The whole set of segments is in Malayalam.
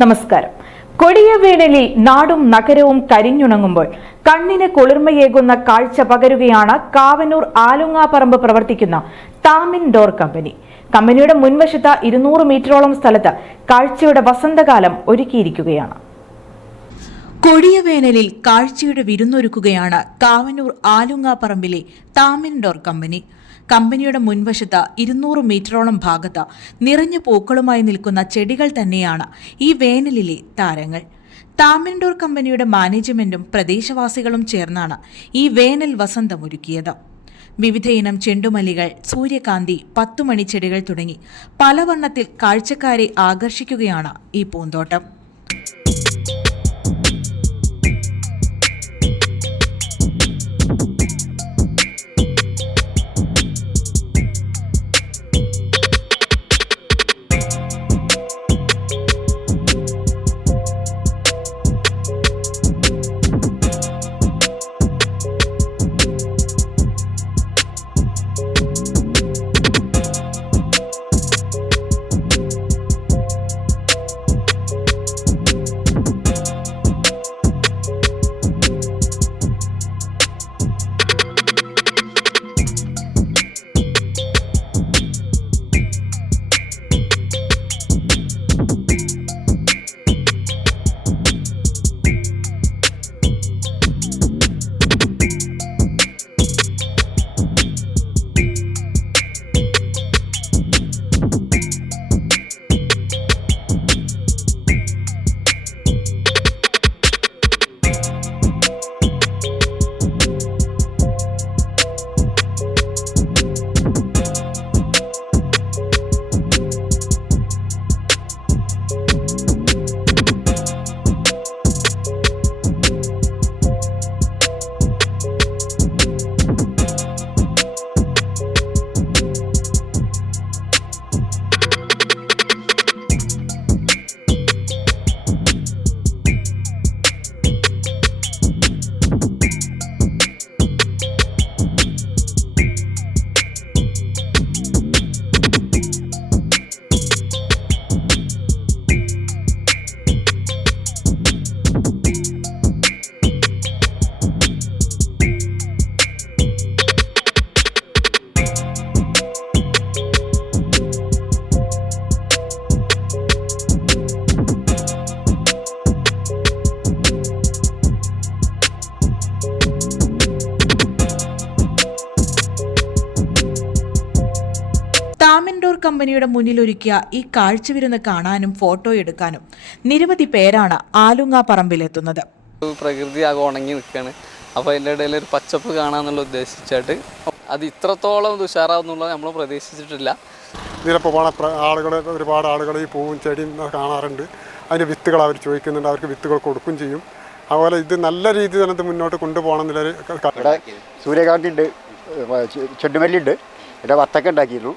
നമസ്കാരം. കൊടിയ വേനലിൽ നാടും നഗരവും കരിഞ്ഞുണങ്ങുമ്പോൾ കണ്ണിന് കുളിർമയേകുന്ന കാഴ്ച പകരുകയാണ് കാവനൂർ ആലുങ്ങാപ്പറമ്പ് പ്രവർത്തിക്കുന്ന താമിൻ ഡോർ കമ്പനി. കമ്പനിയുടെ മുൻവശത്ത് ഇരുന്നൂറ് മീറ്ററോളം സ്ഥലത്ത് കാഴ്ചയുടെ വസന്തകാലം ഒരുക്കിയിരിക്കുകയാണ്. കൊടിയ വേനലിൽ കാഴ്ചയുടെ വിരുന്നൊരുക്കുകയാണ് കാവനൂർ ആലുങ്ങാപ്പറമ്പിലെ താമിൻ ഡോർ കമ്പനി. കമ്പനിയുടെ മുൻവശത്ത് ഇരുന്നൂറ് മീറ്ററോളം ഭാഗത്ത് നിറഞ്ഞു പൂക്കളുമായി നിൽക്കുന്ന ചെടികൾ തന്നെയാണ് ഈ വേനലിലെ താരങ്ങൾ. താമിൻഡോർ കമ്പനിയുടെ മാനേജ്മെന്റും പ്രദേശവാസികളും ചേർന്നാണ് ഈ വേനൽ വസന്തമൊരുക്കിയത് വിവിധയിനം ചെണ്ടുമല്ലികൾ സൂര്യകാന്തി പത്തുമണിച്ചെടികൾ തുടങ്ങി പലവർണത്തിൽ കാഴ്ചക്കാരെ ആകർഷിക്കുകയാണ് ഈ പൂന്തോട്ടം. കമ്പനിയുടെ മുന്നിലൊരുക്കിയ ഈ കാഴ്ചവിരുന്ന് കാണാനും ഫോട്ടോ എടുക്കാനും നിരവധി പേരാണ് ആലുങ്ങ പറമ്പിലെത്തുന്നത് പ്രകൃതി ആകെ ഉണങ്ങി നിൽക്കുകയാണ്. അപ്പോൾ അതിന്റെ ഇടയിൽ ഒരു പച്ചപ്പ് കാണാമെന്നുള്ള ഉദ്ദേശിച്ചിട്ട് അത് ഇത്രത്തോളം ഉഷാറാവുന്നുള്ളത് നമ്മൾ പ്രതീക്ഷിച്ചിട്ടില്ല. ഇതിലപ്പോൾ പോണ ആളുകൾ ഒരുപാട് ആളുകൾ ഈ പൂവും ചെടിയും കാണാറുണ്ട്. അതിന്റെ വിത്തുകൾ അവർ ചോദിക്കുന്നുണ്ട് അവർക്ക് വിത്തുകൾ കൊടുക്കും ചെയ്യും. അതുപോലെ ഇത് നല്ല രീതിയിൽ തന്നെ മുന്നോട്ട് കൊണ്ടുപോകണം എന്നുള്ളൊരു സൂര്യകാന്തി ഉണ്ട് ചെണ്ടുമല്ലി ഉണ്ട്. പിന്നെ വത്തക്ക ഉണ്ടാക്കിയിരുന്നു.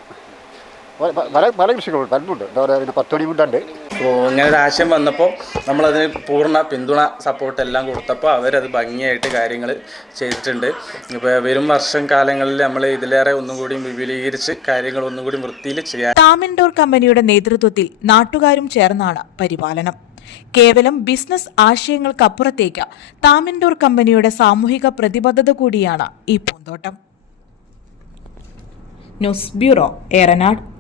പല- പല കൃഷികളുണ്ട് പലതുണ്ട് എന്താ പറയുക പിന്നെ പത്തുമണി മുണ്ടുണ്ട്. അപ്പോൾ ഇങ്ങനെ ഒരു ആശയം വന്നപ്പോൾ നമ്മളതിന് പൂർണ പിന്തുണ സപ്പോർട്ട് എല്ലാം കൊടുത്തപ്പോൾ അവരത് ഭംഗിയായിട്ട് കാര്യങ്ങൾ ചെയ്തിട്ടുണ്ട്. ഇപ്പോൾ വരും വർഷം കാലങ്ങളിൽ നമ്മൾ ഇതിലേറെ ഒന്നും കൂടി വിപുലീകരിച്ച് കാര്യങ്ങൾ ഒന്നും കൂടി വൃത്തിയിൽ ചെയ്യാം ടാമിൻഡോർ കമ്പനിയുടെ നേതൃത്വത്തിൽ നാട്ടുകാരും ചേർന്നാണ് പരിപാലനം. കേവലം ബിസിനസ് ആശയങ്ങൾക്കപ്പുറത്തേക്ക് താമിൻഡോർ കമ്പനിയുടെ സാമൂഹിക പ്രതിബദ്ധത കൂടിയാണ് ഈ പൂന്തോട്ടം. News bureau Eranad.